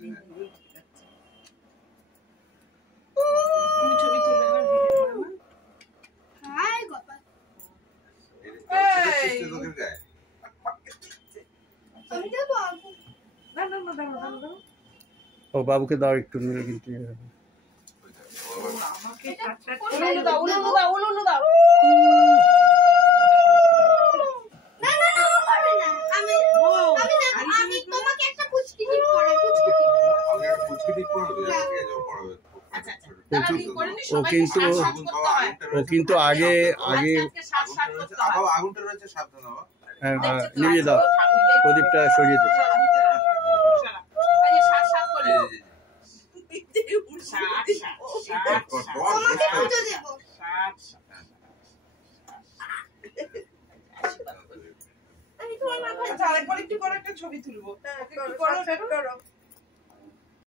তুমি ছবি তুলে না ভিডিও করো না। হাই বাবা আমি দেবো না না না দাও দাও দাও। ও বাবুকে দাও একটু নিলে কিন্তু আমাকে উলুলু দাও উলুলু দাও উলুলু দাও। না না না করবে না আমি আমি তোমাকে একটা পুচকি টিপ করে পুচকি টিপ আমি একটা পুচকি টিপ করে দেব ঠিক আছে ও পড়াবে আচ্ছা আচ্ছা দাঁড়া আমি করে নি সবাই ও কিন্তু আগে আগুনটা রয়েছে সাবধান বাবা নিয়ে দাও প্রদীপটা সরিয়ে দে তোমাকে পুজো